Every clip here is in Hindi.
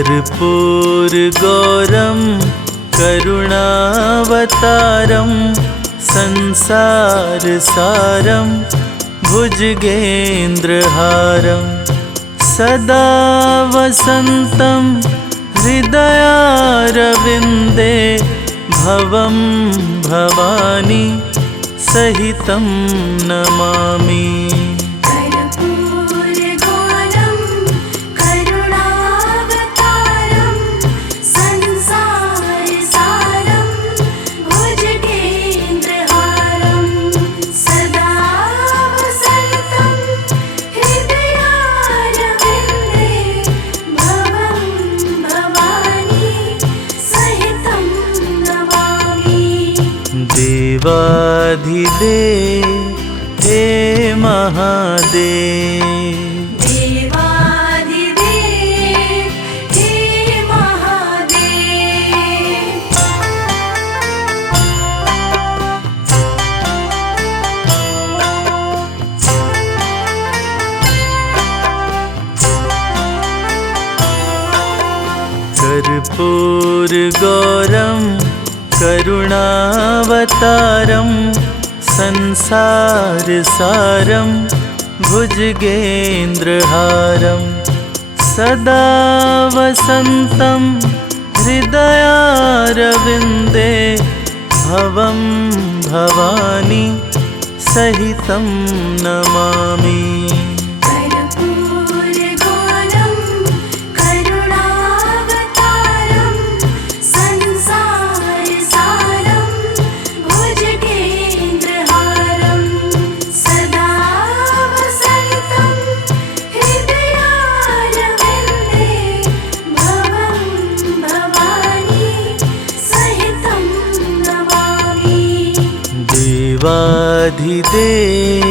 कर्पूरगौरं करुणावतारं संसारसारं भुजगेन्द्रहारं सदा वसन्तं हृदयारविन्दे भवं भवानी सहितं नमामि। देवाधिदेव हे महादेव, देवाधिदेव हे महादेव। कर्पूरगौरं करुणावतारं संसारसारं भुजगेन्द्रहारं सदा वसन्तं हृदयारविन्दे भवं भवानी सहितं नमामि। देवाधिदेव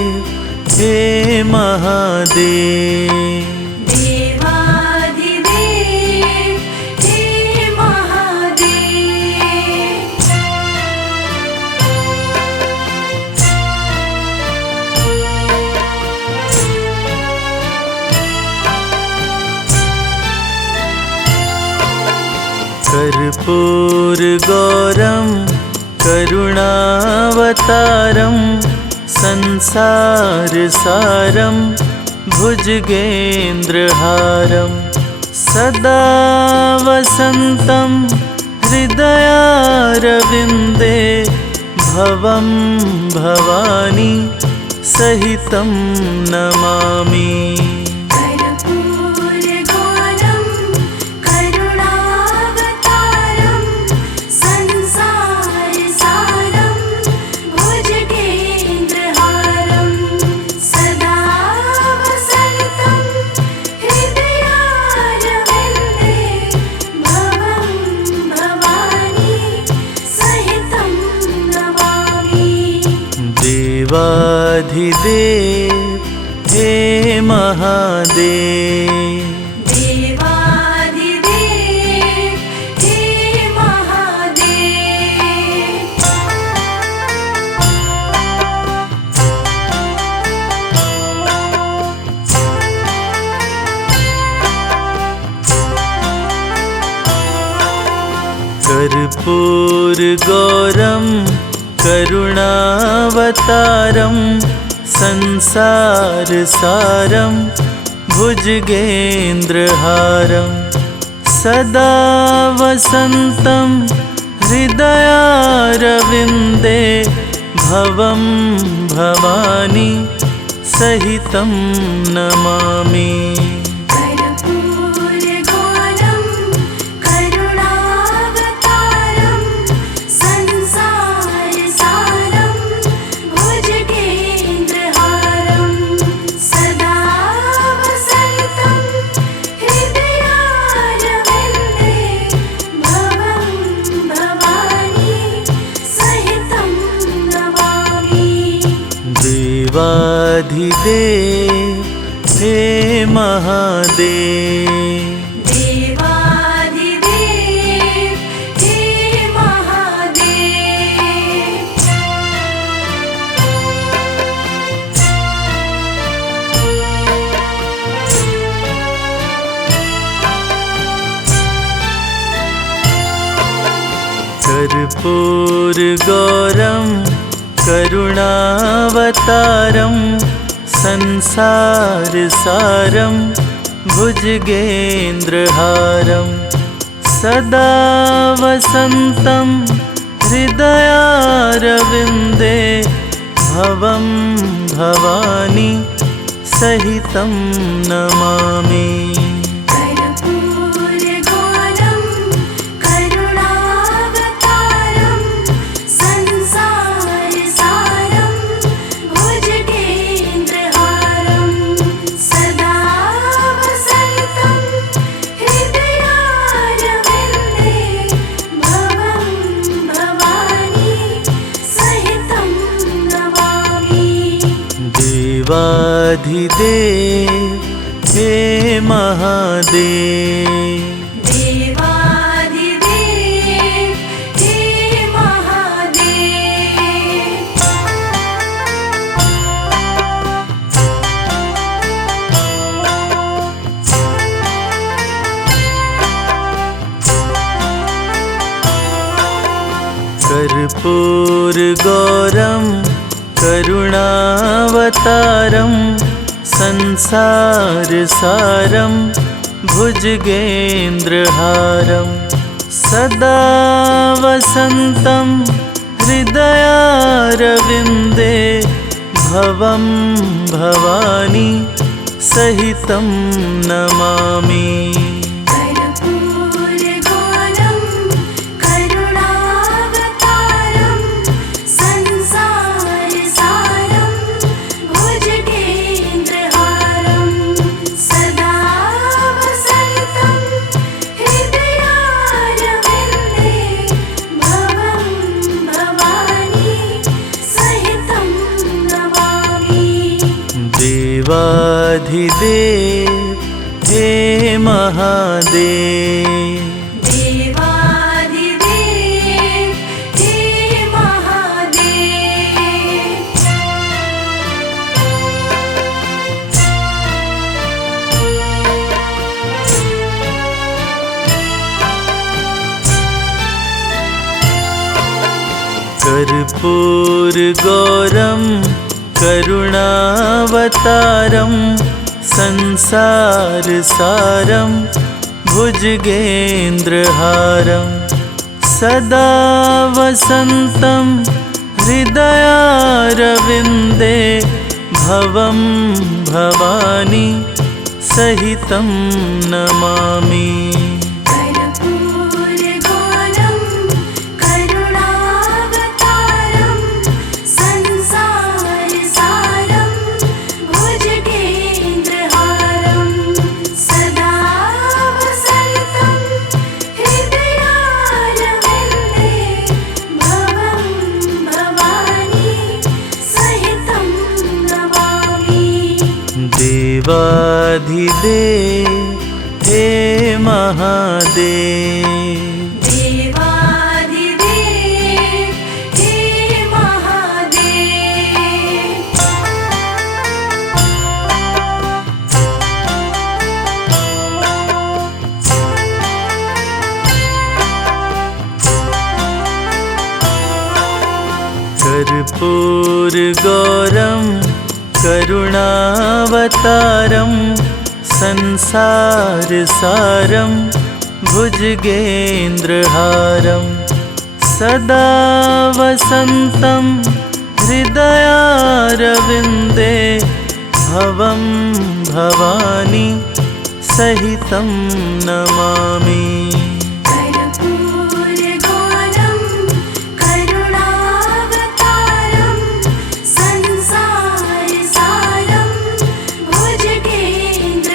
हे महादेव, देवाधिदेव हे महादेव। कर्पूरगौरं करुणावतारं संसारसारं भुजगेन्द्रहारं सदा वसन्तं हृदयारविन्दे भवं भवानी सहितं नमामि। देवाधिदेव हे महादेव, देवाधिदेव हे महादेव। कर्पूरगौरं करुणावतारं संसारसारं भुजगेन्द्रहारं सदा वसन्तं हृदयारविन्दे भवं भवानी सहितं नमामि। देवाधिदेव हे महादेव, देवाधिदेव हे महादेव। कर्पूरगौरं करुणावतारं संसारसारं भुजगेन्द्रहारं सदा वसन्तं हृदयारविन्दे भवं भवानी सहितं नमामि। कर्पूरगौरं करुणावतारं संसारसारं भुजगेन्द्रहारं सदा वसन्तं हृदयारविन्दे भवं भवानी सहितं नमामि। देवाधिदेव हे महादेव, देवाधिदेव हे महादेव। कर्पूरगौरं करुणावतारं संसारसारं भुजगेन्द्रहारं सदा वसन्तं हृदयारविन्दे भवं भवानी सहितं नमामि। कर्पूरगौरं करुणावतारं संसारसारं भुजगेन्द्रहारं सदा वसन्तं हृदयारविन्दे भवं भवानी सहितं नमामि। देवाधिदेव हे महादेव, देवाधिदेव हे महादेव। कर्पूरगौरं करुणावतारं संसारसारं भुजगेन्द्रहारं सदा वसन्तं हृदयारविन्दे भवं भवानी सहितं नमामि। कर्पूरगौरं करुणावतारं संसारसारं भुजगेन्द्रहारं सदा वसन्तं हृदयारविन्दे भवं भवानी सहितं नमामि। देवाधिदेव हे महादेव, देवाधिदेव हे महादेव। कर्पूरगौरं करुणावतारं संसारसारं भुजगेन्द्रहारं सदा वसन्तं हृदयारविन्दे भवं भवानी सहितं नमामि। कर्पूरगौरं करुणावतारं संसारसारं भुजगेन्द्रहारं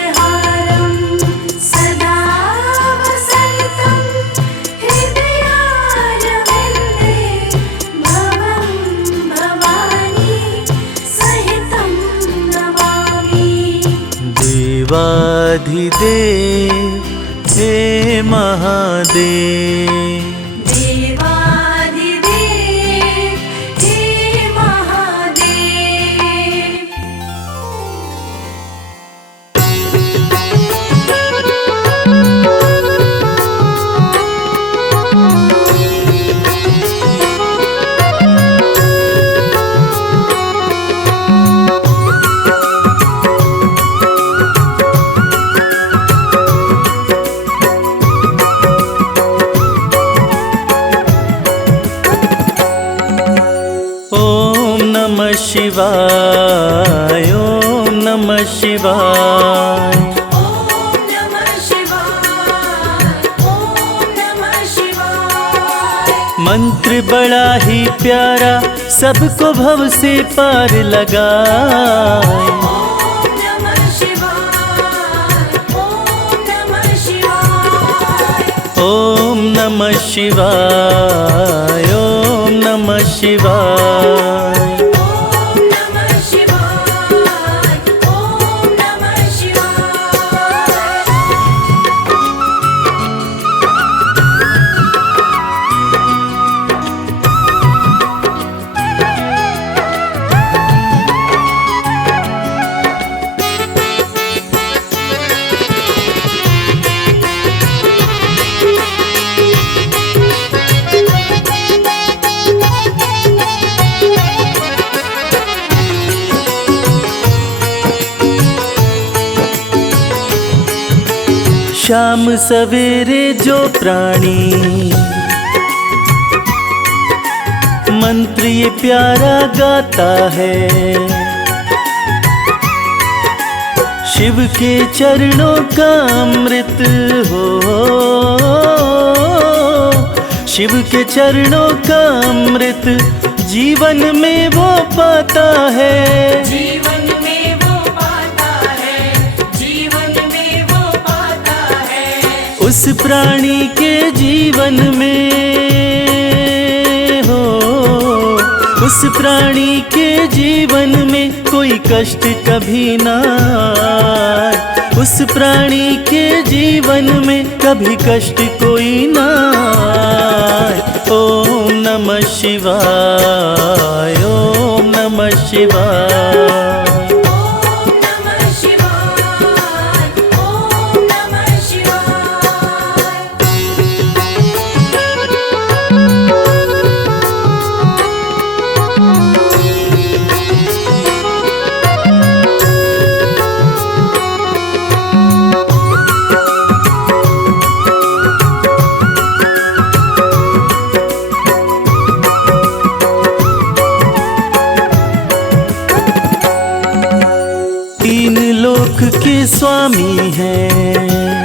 सदा वसन्तं हृदयारविन्दे भवं भवानी सहितं नमामि। देवाधिदेव हे महादेव, देवाधिदेव हे महादेव। शिवाय, ओम नमः शिवाय। ओम नमः शिवाय, ओम नमः शिवाय। मंत्र बड़ा ही प्यारा, सबको भव से पार लगाए। ओम नमः शिवाय, ओम नमः शिवाय। ओम नमः शिवाय, ओम नमः शिवाय। ओम नमः शिवाय, ओम नमः शिवाय। शाम सवेरे जो प्राणी मंत्र ये प्यारा गाता है, शिव के चरणों का अमृत हो। शिव के चरणों का अमृत जीवन में वो पाता है। जीवन में वो पाता है, जीवन में वो पाता है। उस प्राणी के जीवन में हो, उस प्राणी के जीवन में कोई कष्ट कभी ना आए। उस प्राणी के जीवन में कभी कष्ट कोई ना आए। ओम नमः शिवाय, ओम नमः शिवाय। ओम नमः शिवाय, ओम नमः शिवाय। तीन लोक के स्वामी हैं,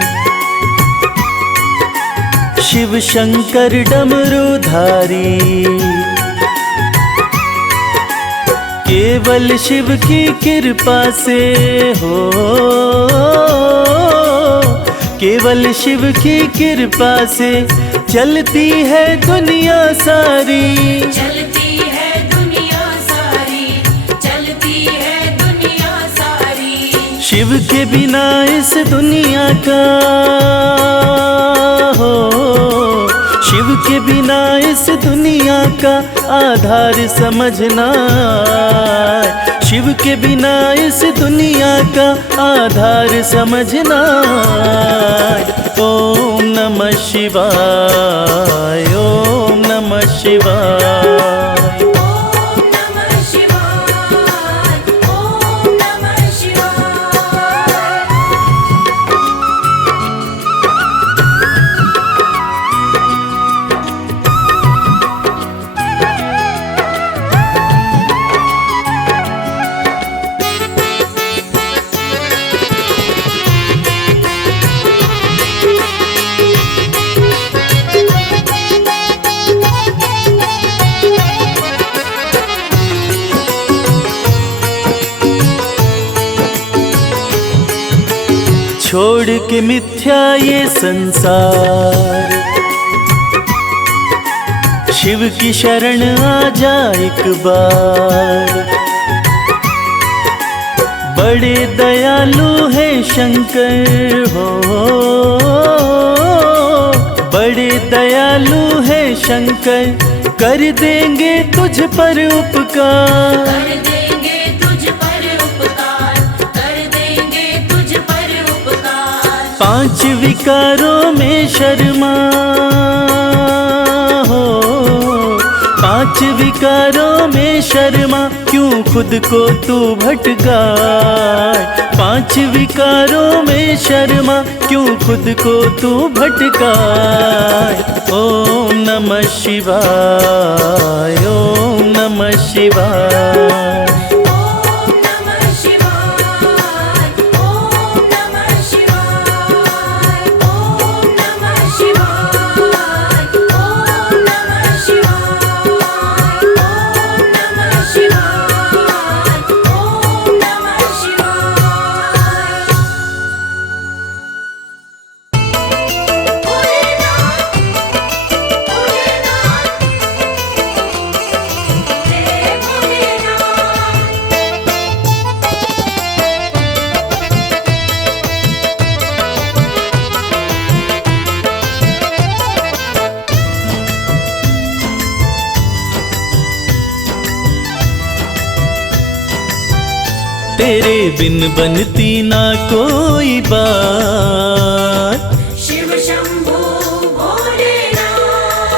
शिव शंकर डमरूधारी। केवल शिव की कृपा से हो, केवल शिव की कृपा से चलती है दुनिया सारी। चलती है दुनिया सारी, चलती है दुनिया सारी। शिव के बिना इस दुनिया का हो, शिव के बिना इस दुनिया का आधार समझना। शिव के बिना इस दुनिया का आधार समझना। ओम नमः शिवाय, ओम नमः शिवाय। ओम नमः शिवाय, ओम नमः शिवाय। छोड़ के मिथ्या ये संसार, शिव की शरण आ जा एक बार। बड़े दयालु है शंकर हो, बड़े दयालु है शंकर, कर देंगे तुझ पर उपकार। कर देंगे तुझ पर उपकार, कर देंगे तुझ पर उपकार। पांच विकारों में शर्मा हो, पांच विकारों में शर्मा, क्यों खुद को तू भटकाए। पांच विकारों में शर्मा, क्यों खुद को तू भटकाए। ओम नमः शिवाय, ओम नमः शिवाय। तेरे बिन बनती ना कोई बात। शिव शंभू भोलेनाथ,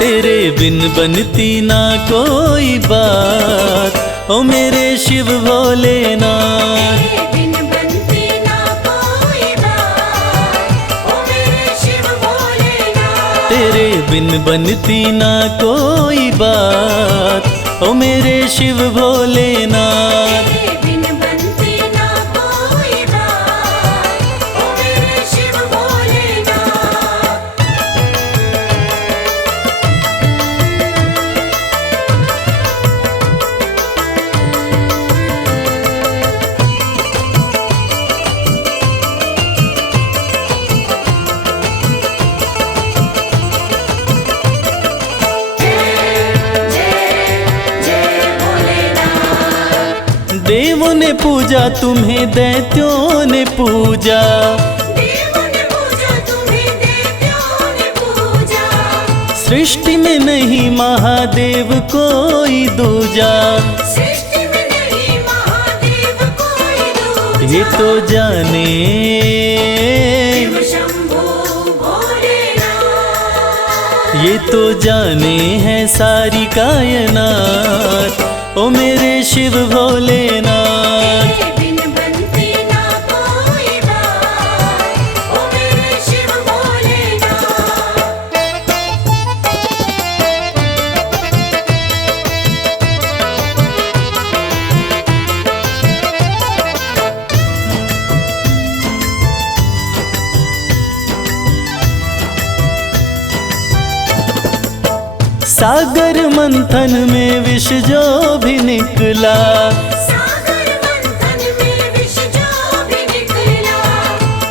तेरे बिन बनती ना कोई बात, ओ मेरे शिव भोलेनाथ। तेरे बिन बनती ना कोई बात, ओ मेरे शिव भोलेनाथ। तेरे बिन बनती ना कोई बात, ओ मेरे शिव भोलेनाथ। तेरे बिन बनती ना कोई बात, ओ मेरे शिव भोलेनाथ। देवों ने पूजा तुम्हें, दैत्यों ने पूजा, देवों ने पूजा तुम्हें, दैत्यों ने पूजा। सृष्टि में नहीं महादेव कोई दूजा। सृष्टि में नहीं महादेव कोई दूजा। ये तो जाने शिव शंभू भोलेनाथ, ये तो जाने है सारी कायनात, ओ मेरे शिव भोलेनाथ। तेरे बिन बनती ना कोई बात, ओ मेरे शिव भोलेनाथ। सागर मंथन में विष जो भी निकला, सागर मंथन में विष जो भी निकला।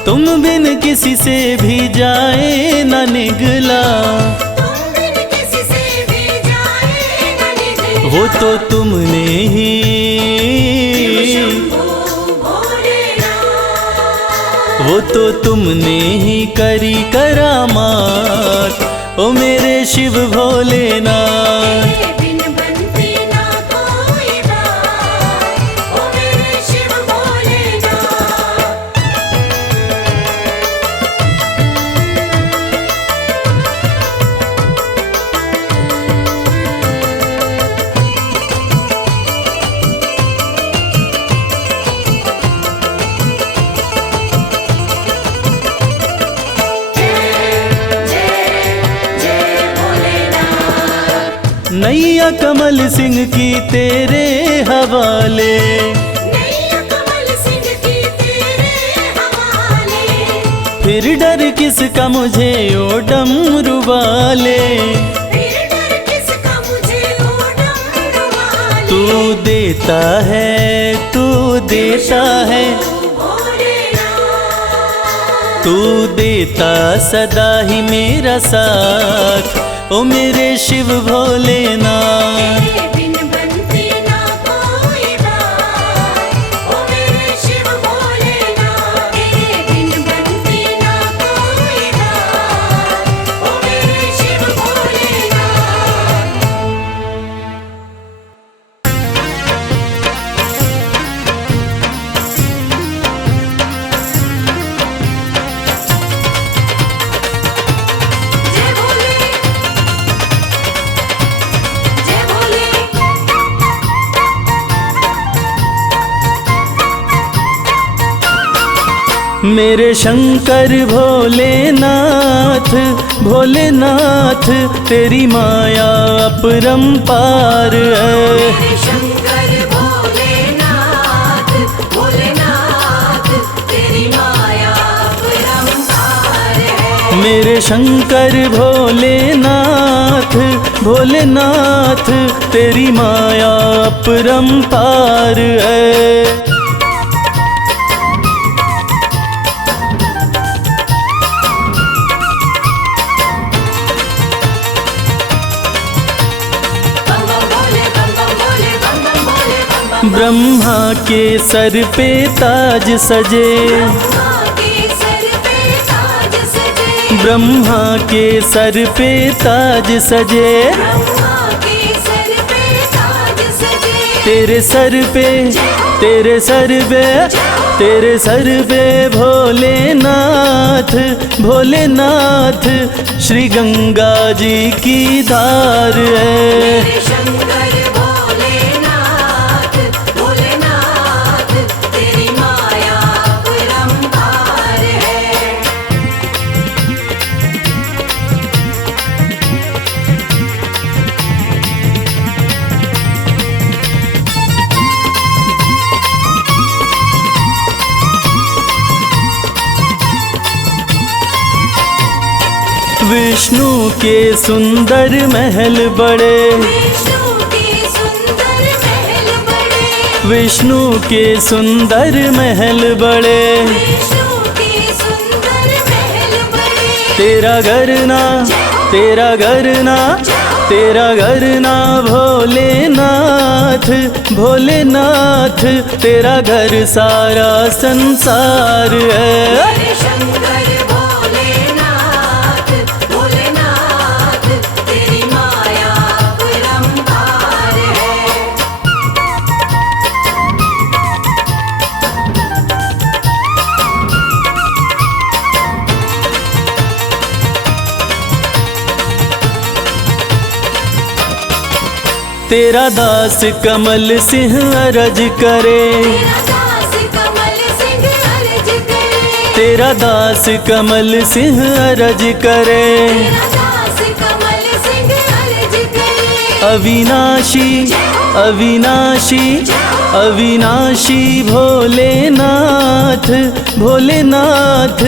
तुम बिन किसी से भी जाए न निगला। तुम बिन किसी से भी जाए न निकला। वो तो तुमने ही, शंभू भोलेनाथ, वो तो तुमने ही करी करामात, ओ मेरे शिव भोलेनाथ। तेरे बिन बनती ना कोई बात, ओ मेरे शिव भोलेनाथ। नैया कमल सिंह की तेरे हवाले, नैया कमल सिंह की तेरे हवाले। फिर डर किसका मुझे ओ डमरू वाले। फिर डर किसका मुझे ओ डमरू वाले। तू देता है, तू देता है, भोलेनाथ, तू देता सदा ही मेरा साथ, ओ मेरे शिव भोलेनाथ। तेरे बिन बनती ना कोई बात, ओ मेरे शिव भोलेनाथ। तेरे बिन बनती ना कोई बात, ओ मेरे शिव भोलेनाथ। जय भोले, जय भोले। मेरे शंकर भोलेनाथ, भोलेनाथ तेरी माया अपरंपार है। मेरे शंकर भोलेनाथ, भोलेनाथ तेरी माया अपरंपार है। मेरे शंकर भोलेनाथ, भोलेनाथ तेरी माया अपरंपार है। बम बम भोले, बम बम भोले, बम बम भोले, बम बम। ब्रह्मा के सर पे ताज सजे, ब्रह्मा के सर पे ताज सजे। ब्रह्मा के सर पे ताज सजे, ब्रह्मा के सर पे ताज सजे। तेरे सर पे जय हो तेरे सर पे भोलेनाथ भोलेनाथ श्री गंगा जी की धार है। मेरे शंकर भोलेनाथ भोलेनाथ तेरी माया अपरंपार है। विष्णु के सुंदर महल बड़े, विष्णु के सुंदर महल बड़े, विष्णु के सुंदर महल बड़े, विष्णु के सुंदर महल बड़े। तेरा घर ना तेरा घर ना तेरा घर ना भोलेनाथ भोलेनाथ तेरा घर सारा संसार है। मेरे शंकर भोलेनाथ भोलेनाथ तेरी माया अपरंपार है। तेरा दास कमल सिंह अरज करे, तेरा दास कमल सिंह अर्ज करे, तेरा दास कमल सिंह अरज करे। तेरा दास कमल सिंह अर्ज करे। अविनाशी अविनाशी अविनाशी भोलेनाथ भोलेनाथ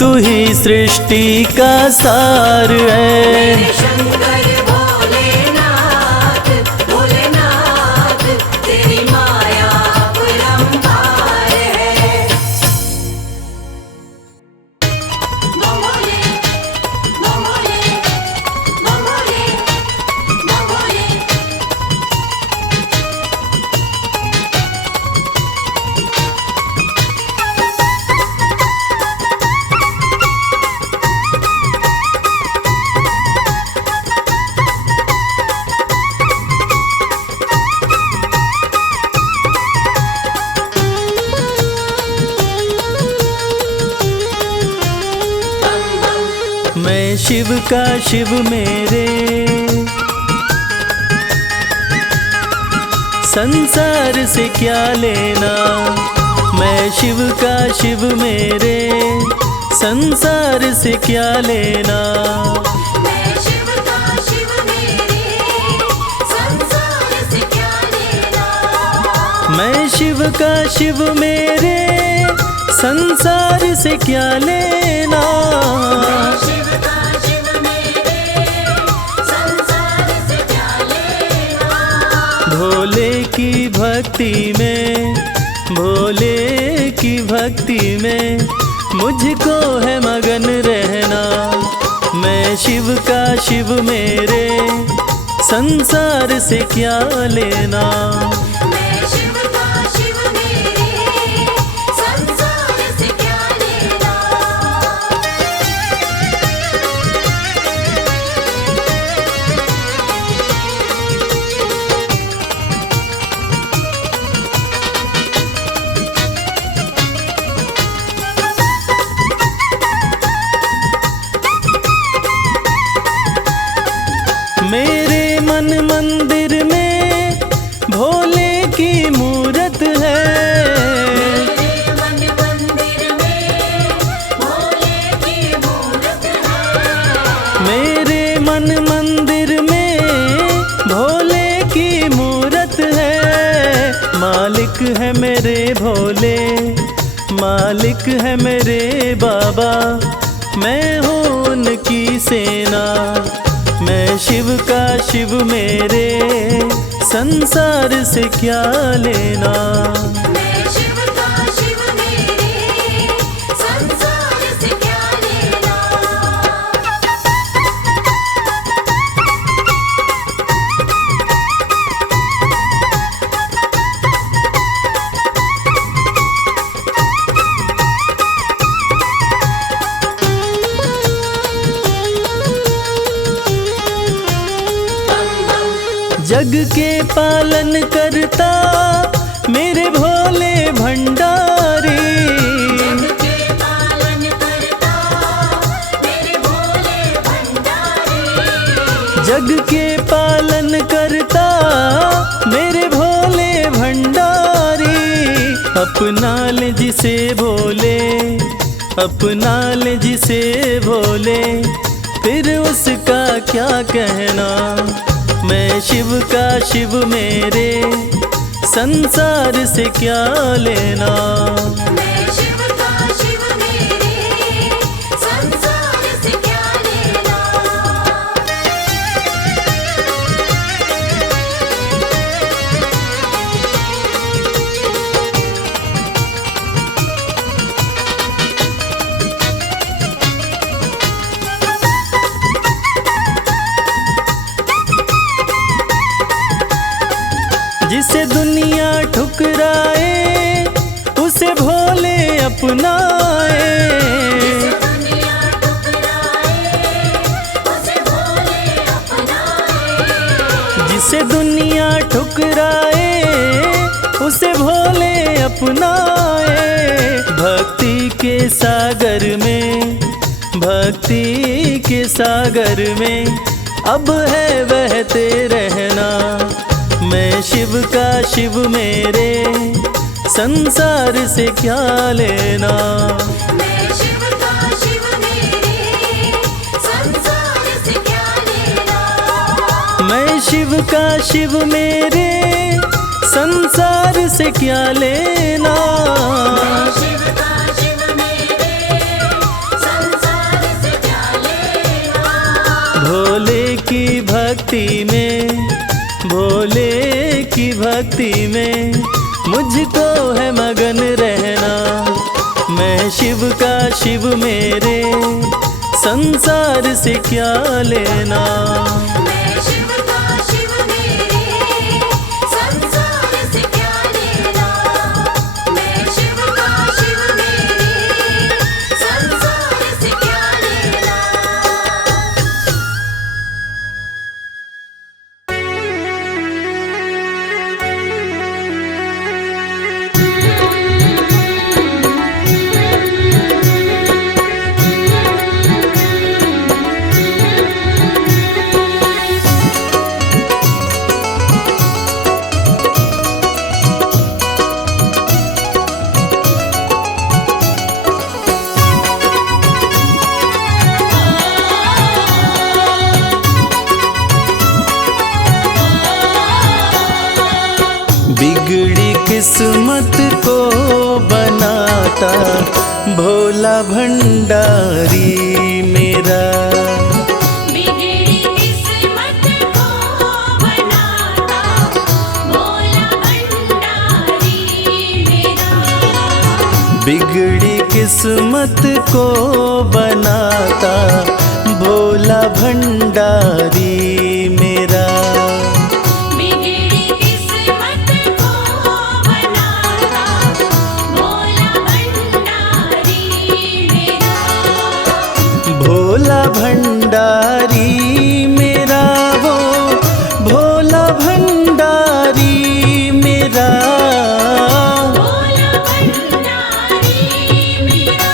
तू ही सृष्टि का सार है। मेरे शंकर भोलेनाथ भोलेनाथ तेरी माया अपरंपार है। मंगोले मंगोले मंगोले मंगोले। मैं शिव का शिव मेरे संसार से क्या लेना। मैं शिव का शिव मेरे संसार से क्या लेना। मैं शिव का शिव मेरे संसार से क्या लेना। मैं शिव का शिव मेरे संसार से क्या लेना। शिव का शिव मेरे संसार से क्या लेना। भोले की भक्ति में भोले की भक्ति में मुझको है मगन रहना। मैं शिव का शिव मेरे संसार से क्या लेना। मैं शिव का शिव मेरे संसार से क्या लेना। मेरे मन मंदिर में भोले की मूरत है। मेरे मन मंदिर में भोले की मूरत है। मेरे मन मंदिर में भोले की मूरत है। मालिक है मेरे भोले मालिक है मेरे बाबा। मैं हूँ उनकी सेना। मैं शिव का शिव मेरे संसार से क्या लेना। मैं शिव का शिव मेरे संसार से क्या लेना। जग के पालन करता मेरे भोले भंडारी। जग के पालन करता मेरे भोले भंडारी। जग के पालन करता मेरे भोले भंडारी। अपना ले जिसे भोले, अपना ले जिसे भोले, फिर उसका क्या कहना। मैं शिव का शिव मेरे, संसार से क्या लेना। मैं शिव का शिव मेरे, संसार से क्या लेना। जिसे दुनिया ठुकराए उसे भोले अपनाए। दुनिया ठुकराए उसे भोले अपनाए। जिसे दुनिया ठुकराए उसे भोले अपनाए। भक्ति के सागर में, भक्ति के सागर में अब है बहते रहना। मैं शिव का शिव मेरे, संसार से क्या लेना। मैं शिव का शिव मेरे, संसार से क्या लेना। मैं शिव का शिव मेरे, संसार से क्या लेना। मैं शिव का शिव मेरे, संसार से क्या लेना। भोले की भक्ति में, भोले की भक्ति में मुझको है मगन रहना। मैं शिव का शिव मेरे, संसार से क्या लेना। मैं शिव का शिव मेरे, संसार से क्या लेना। मैं शिव का शिव मेरे, संसार से क्या लेना। बिगड़ी किस्मत को बनाता भोला भंडारी मेरा। बिगड़ी किस्मत को बनाता भोला भंडारी मेरा। बिगड़ी किस्मत को बनाता भोला भंडारी मेरा। बिगड़ी किस्मत को बनाता भोला भंडारी मेरा। भोला भंडारी मेरा, वो भोला भंडारी मेरा। भोला भंडारी मेरा,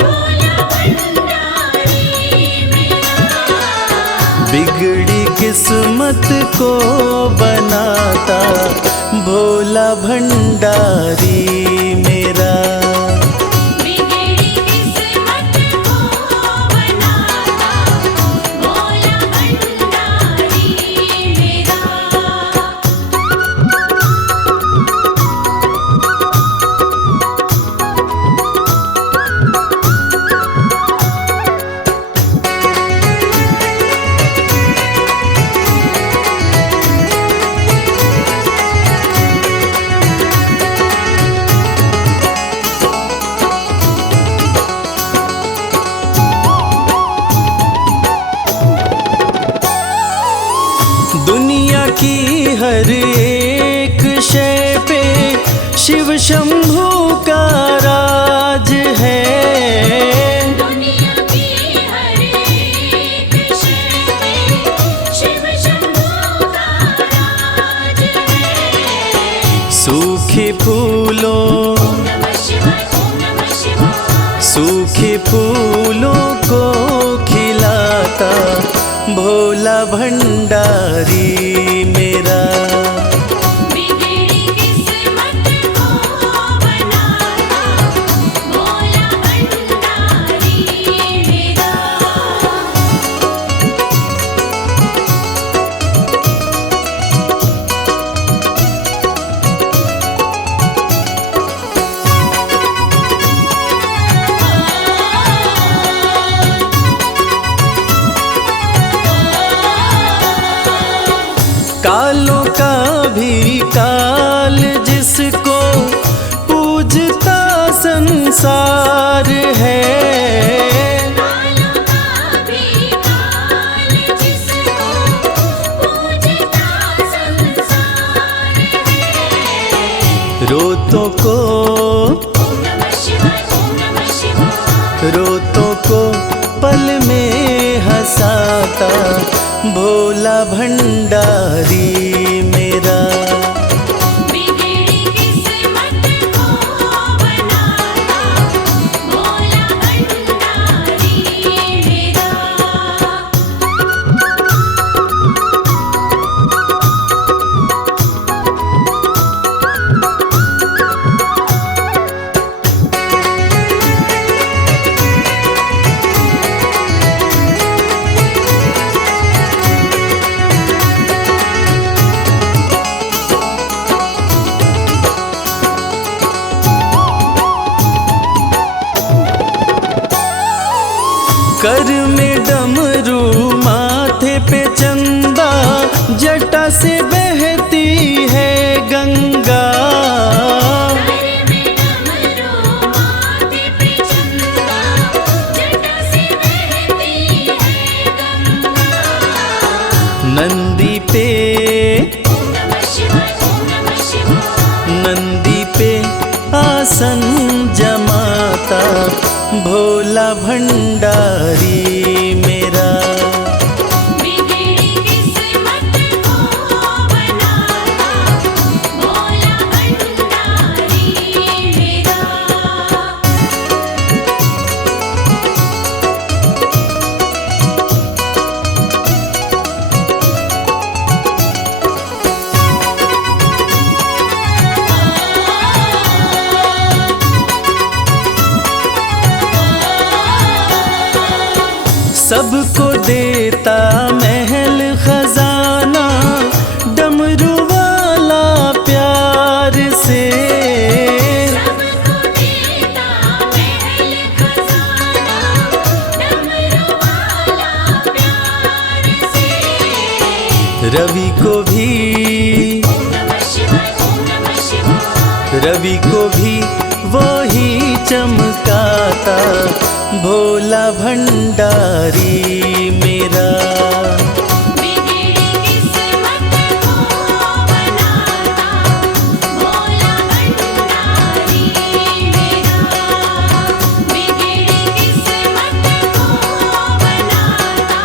भोला भंडारी मेरा। बिगड़ी किस्मत को बनाता भोला भंडारी मेरा। बिगड़ी किस्मत को बनाता भोला भंडारी मेरा। दुनिया की हर एक शय पे शिव शंभू का राज है। दुनिया की हर एक शय पे शिव शंभू का राज है। फूलों को खिलाता भोला भंडारी मेरा। बिगड़ी किस्मत को बनाता भोला भंडारी मेरा। कालों का भी काल जिसको पूजता संसार है, कालों का भी काल जिसको पूजता संसार है। रोतों को ओम नमः शिवाय, ओम नमः शिवाय। रोतों को पल में हंसाता भोला भंडारी मेरा। बिगड़ी किस्मत को बनाता भोला भंडारी मेरा। कर में डमरू माथे पे चंदा, जटा से बहती है गंगा। कर में डमरू माथे पे चंदा, जटा से बहती है गंगा। नंदी पे ओम नमः शिवाय, ओम नमः शिवाय। नंदी पे आसन जमाता भोला भंडारी मेरा। बिगड़ी किस्मत को बनाता भोला भंडारी मेरा। सबको देता महल खजाना, डमरू वाला प्यार से। सबको देता महल खजाना, डमरू वाला प्यार से। रवि को भी ओम नमः शिवाय, ओम नमः शिवाय। रवि को भी वो ही चमकाता भोला भंडारी मेरा। बिगड़ी किस्मत को बनाता भोला भंडारी मेरा। बिगड़ी किस्मत को बनाता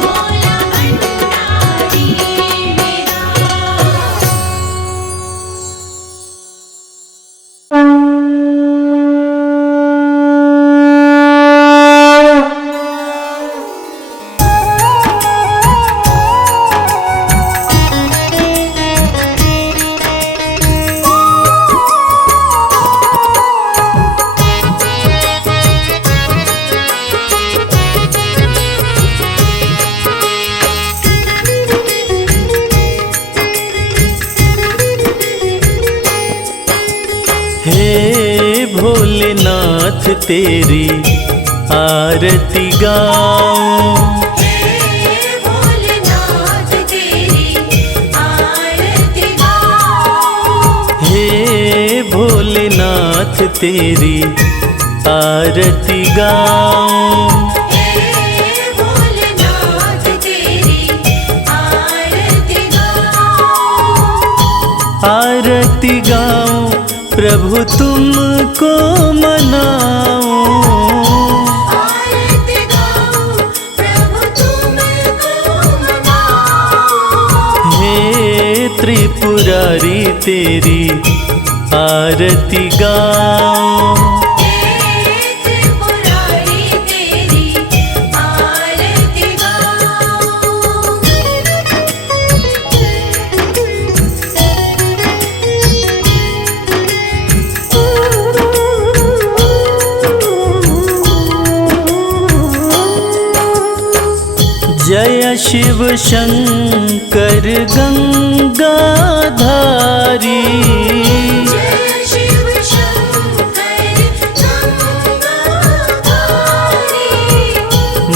भोला भंडारी मेरा। हे भोलेनाथ तेरी आरती गाऊं, हे भोलेनाथ तेरी आरती गाऊं। हे भोलेनाथ तेरी आरती गाऊं। हे भोलेनाथ तेरी आरती गाऊं। आरती गाऊं प्रभु तुमको मनाऊं। आरती गाऊं प्रभु तुमको मनाऊं। हे त्रिपुरारी तेरी आरती गाऊं। हे त्रिपुरारी शिव शंकर गंगाधारी। जय शिव शंकर गंगाधारी।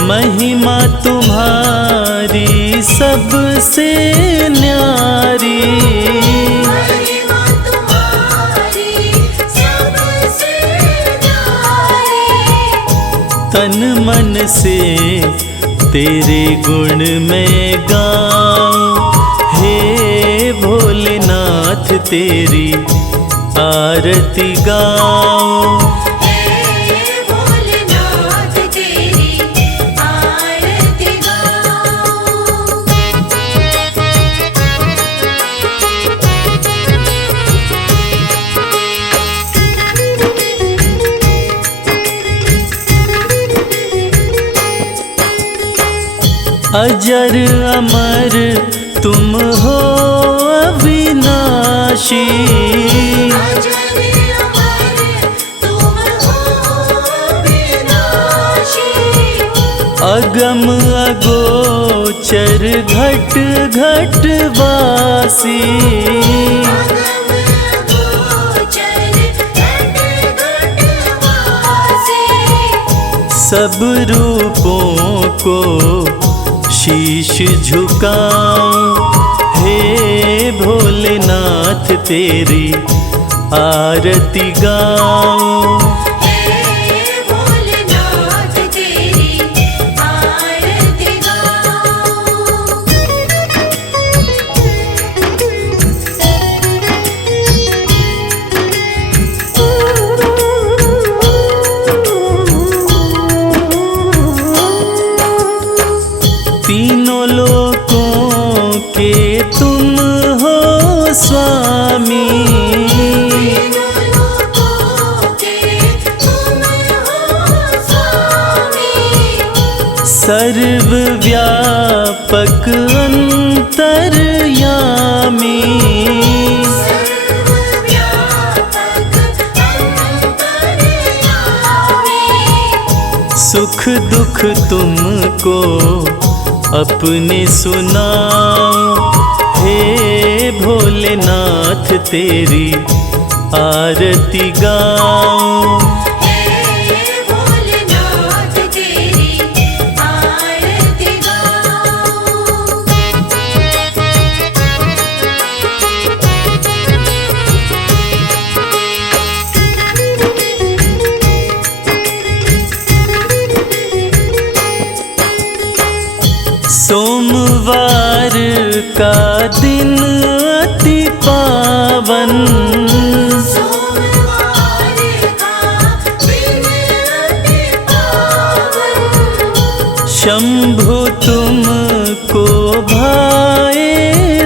महिमा तुम्हारी सबसे न्यारी। महिमा तुम्हारी सबसे न्यारी। तन मन से तेरे गुण में गाऊं, हे भोलेनाथ तेरी आरती गाऊं। हे भोलेनाथ तेरी आरती गाऊं। अजर अमर तुम हो अविनाशी। अजर अमर तुम हो विनाशी। अगम अगोचर घट घट वासी। अगम गोचर घट घट वासी। सब रूपों को शीश झुकाऊं, हे भोलेनाथ तेरी आरती गाऊं। हे भोलेनाथ तेरी आरती गाऊं। तीनों लोकों के तुम हो स्वामी। तीनों लोकों के तुम हो स्वामी। सर्वव्यापक अंतर्यामी। सर्वव्यापक अंतर्यामी। सुख दुख तुमको अपने सुनाऊं, हे भोलेनाथ तेरी आरती गाऊं। हे भोलेनाथ तेरी आरती गाऊं। सोमवार का दिन अति पावन। सोमवार का दिन अति पावन। शंभु तुमको भाए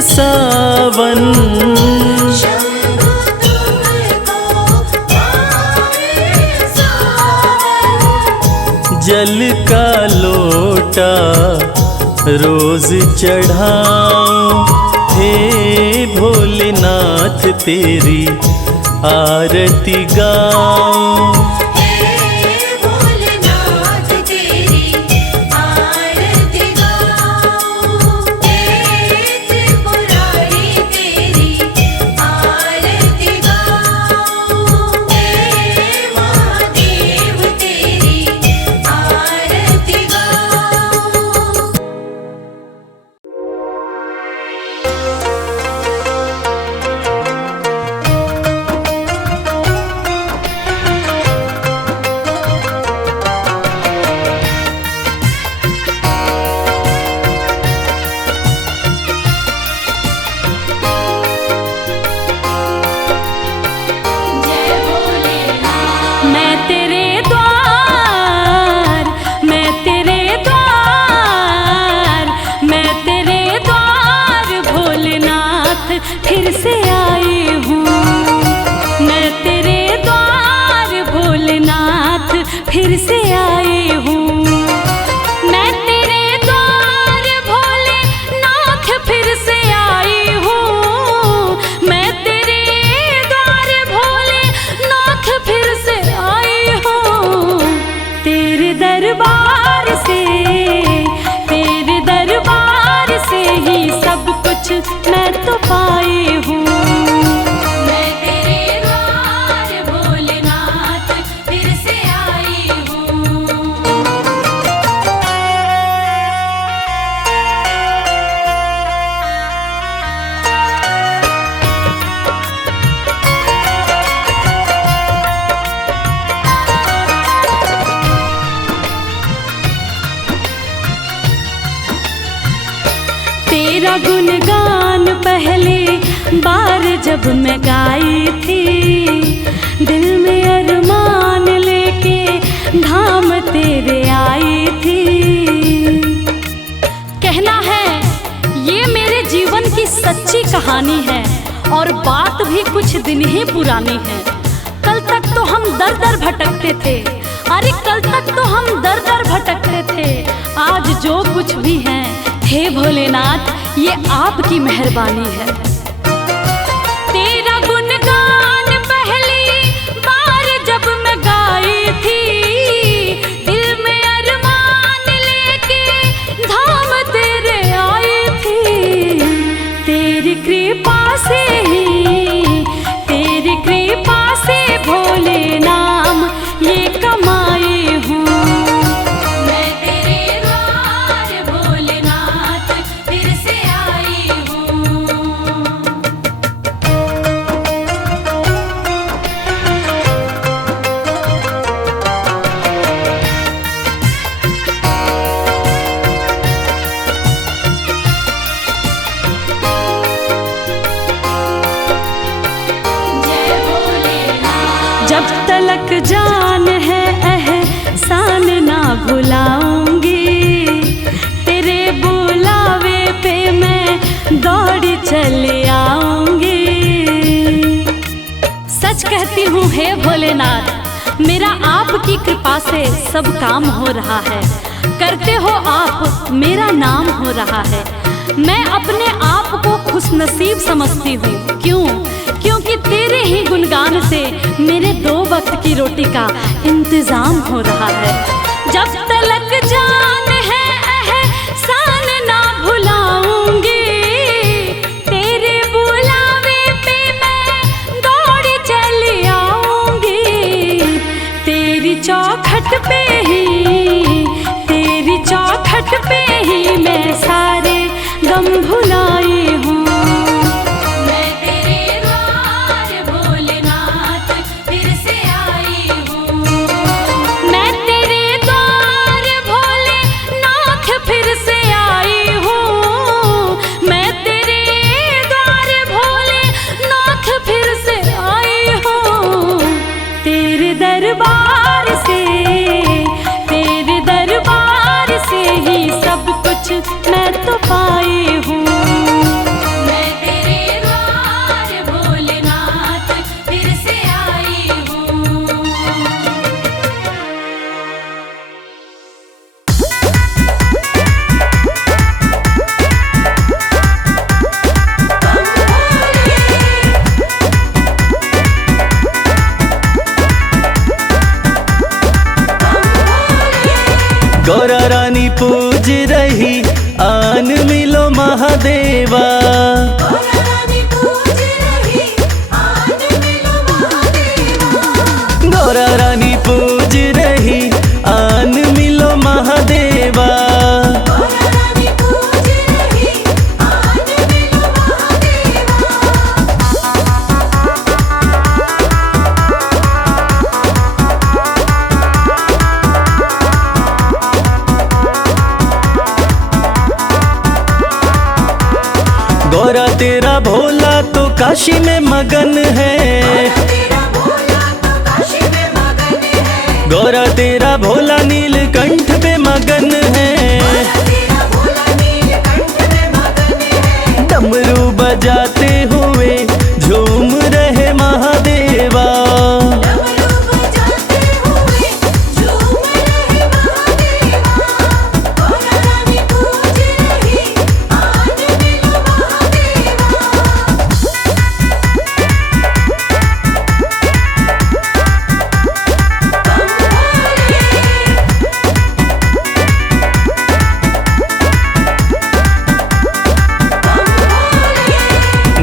सावन। शंभु तुमको भाए सावन। जल का लोटा रोज चढ़ाऊं, हे भोलेनाथ तेरी आरती गाऊं। हे भोलेनाथ तेरी आरती गाऊं। हे त्रिपुरारी तेरी आरती गाऊं। हे महादेव तेरी आरती गाऊं। जय भोलेनाथ। मैं तेरे द्वार, मैं तेरे द्वार, मैं तेरे द्वार भोलेनाथ फिर से आई हूँ। मैं तेरे द्वार भोलेनाथ फिर से आई हूँ। मैं तेरे द्वार भोलेनाथ फिर से आई हूँ। मैं तेरे द्वार भोलेनाथ फिर से आई हूँ। तेरे दरबार से, तेरे दरबार तो पाई हूँ। मैं तेरे द्वार भोलेनाथ फिर से आई हूँ। तेरा गुणगान पहले बार जब मैं गाई थी, दिल में अरमान लेके धाम तेरे आई थी। कहना है ये मेरे जीवन की सच्ची कहानी है और बात भी कुछ दिन ही पुरानी है। कल तक तो हम दर दर भटकते थे, अरे कल तक तो हम दर दर भटकते थे। आज जो कुछ भी है हे भोलेनाथ ये आपकी मेहरबानी है। तेरा गुणगान पहली बार जब मैं गाई थी, दिल में अरमान लेके धाम तेरे आई थी। तेरी कृपा से ही, तेरी कृपा से भोले नाम ये कमाई हूँ। मैं तेरे द्वार भोलेनाथ फिर से आई हूँ। जय भोलेनाथ। जब तलक जान है एहसान ना भुलाऊंगी, तेरे बुलावे पे मैं दौड़ी चली आऊंगी। सच कहती हूँ हे भोलेनाथ मेरा आपकी कृपा से सब काम हो रहा है। करते हो आप मेरा नाम हो रहा है। मैं अपने आप को खुशनसीब समझती हूँ। क्यों? क्योंकि तेरे ही गुणगान से मेरे 2 वक्त की रोटी का इंतजाम हो रहा है। जब तलक जान है एहसान ना भुलाऊंगी, तेरे बुलावे पे मैं दौड़ी चली आऊंगी। तेरी चौखट पे ही, तेरी चौखट पे ही मैं सारे गम भुलाई हूँ। मैं तेरे द्वार भोलेनाथ फिर से आई हूँ। मैं तेरे द्वार भोलेनाथ फिर से आई हूँ। मैं तेरे द्वार भोलेनाथ फिर से आई हूँ। तेरे दरबार से, तेरे दरबार से ही सब कुछ मैं तो पाई हूँ। मैं तेरे द्वार भोलेनाथ फिर से आई हूँ। गौरा रानी पूज रही आन मिलो महादेवा। गौरा रानी पूज रही आन मिलो महादेवा। गौरा तेरा भोला तो काशी में मगन है। गौरा तेरा भोला नीलकंठ पे मगन है। डमरू बजाते हुए झूम रहे महादेवा।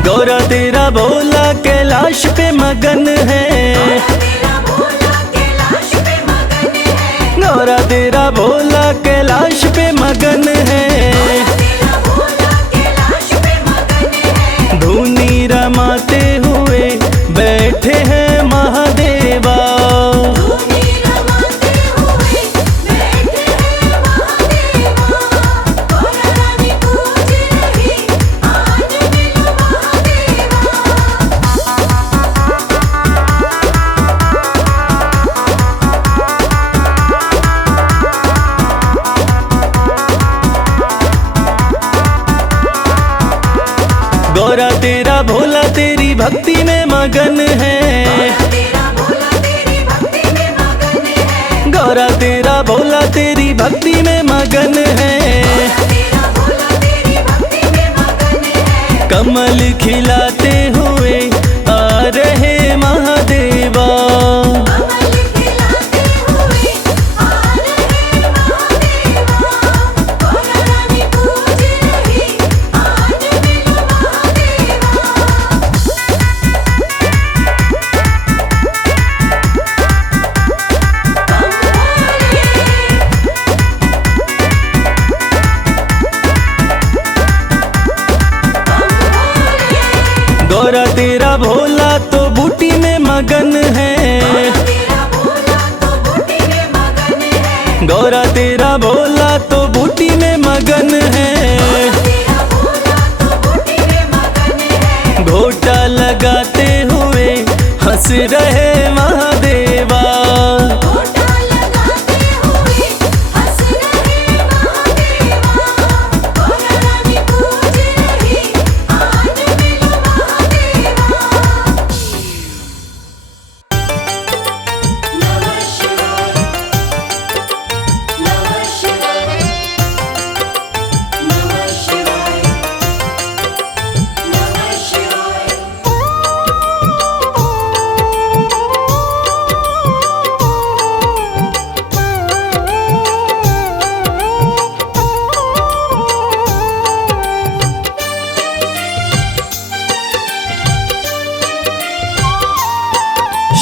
गौरा तेरा भोला कैलाश पे मगन है, तेरा भोला कैलाश पे मगन है, गौरा तेरा भोला कैलाश पे मगन है। तेरा भोला कैलाश पे मगन है, धूनी रमाते हुए बैठे हैं महादेवा, धूनी रमाते हुए बैठे हैं महादेवा। गौरा रानी पूज रही आज मिलो महादेवा। गौरा तेरा भोला तेरी भक्ति में मगन है, तेरा भोला तेरी भक्ति में मगन है, गौरा तेरा भोला तेरी भक्ति में मगन है। तेरा भोला तेरी भक्ति में मगन है, कमल खिलाते हुए आ रहे महादेवा, कमल खिलाते हुए आ रहे महादेवा। गौरा रानी पूज रही आज मिलो महादेवा। गौरा तेरा भोला तो बूटी में मगन है, तेरा भोला तो बूटी में मगन है, गौरा तेरा भोला तो बूटी में मगन है। तेरा भोला तो बूटी में मगन है, घोटा लगाते हुए हंस रहे महादेवा, घोटा लगाते हुए हंस रहे महादेवा। गौरा रानी पूज रही आज मिलो महादेवा। नमः शिवाय, नमः शिवाय, नमः शिवाय, नमः शिवाय।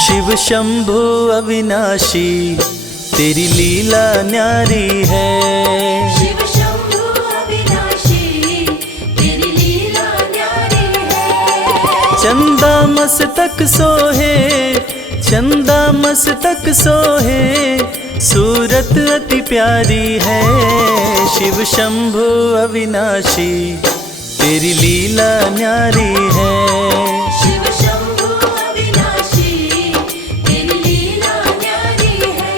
शिव शंभु अविनाशी तेरी लीला न्यारी है, शिव शंभु अविनाशी तेरी लीला न्यारी है। चंदा मस्तक सोहे, चंदा मस्तक सोहे, सूरत अति प्यारी है। शिव शंभु अविनाशी तेरी लीला न्यारी है, शिव शंभु अविनाशी तेरी लीला न्यारी है।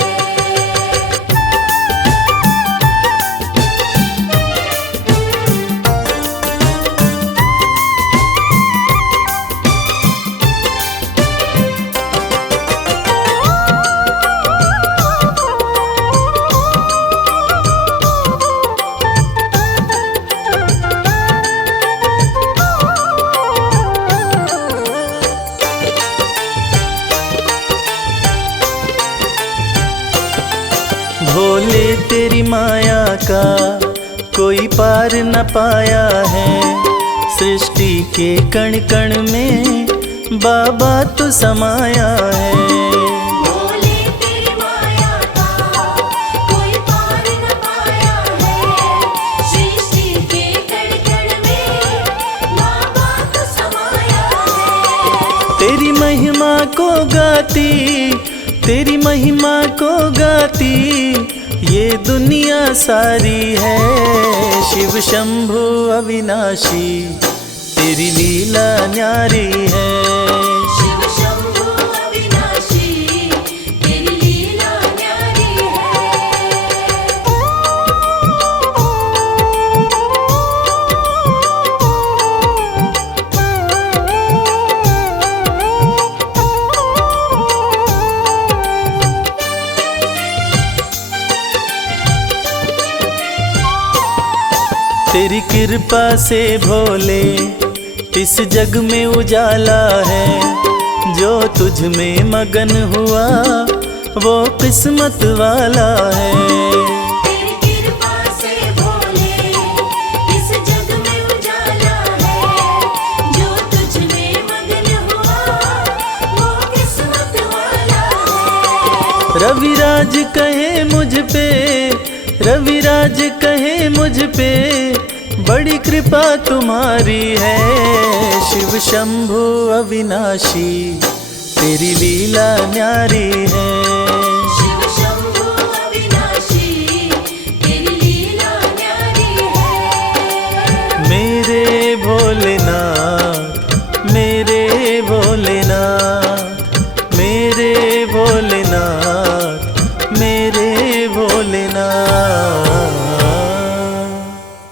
भोले तेरी माया का कोई पार न पाया है, सृष्टि के कण कण में बाबा तू समाया है। भोले तेरी माया का कोई पार न पाया है, सृष्टि के कण कण में बाबा तो समाया है। तेरी महिमा को गाती, तेरी महिमा को गाती ये दुनिया सारी है। शिव शंभु अविनाशी तेरी लीला न्यारी है, शिव शंभु अविनाशी तेरी लीला न्यारी है। तेरी कृपा से भोले इस जग में उजाला है, जो तुझ में मगन हुआ वो किस्मत वाला है। तेरी कृपा से भोले इस जग में उजाला है, जो तुझ रविराज कहे मुझ पे, रविराज कहे मुझ पे, बड़ी कृपा तुम्हारी है। शिव शंभु अविनाशी तेरी लीला न्यारी है। शिव शंभु अविनाशी तेरी लीला न्यारी है। मेरे भोलेनाथ, मेरे भोले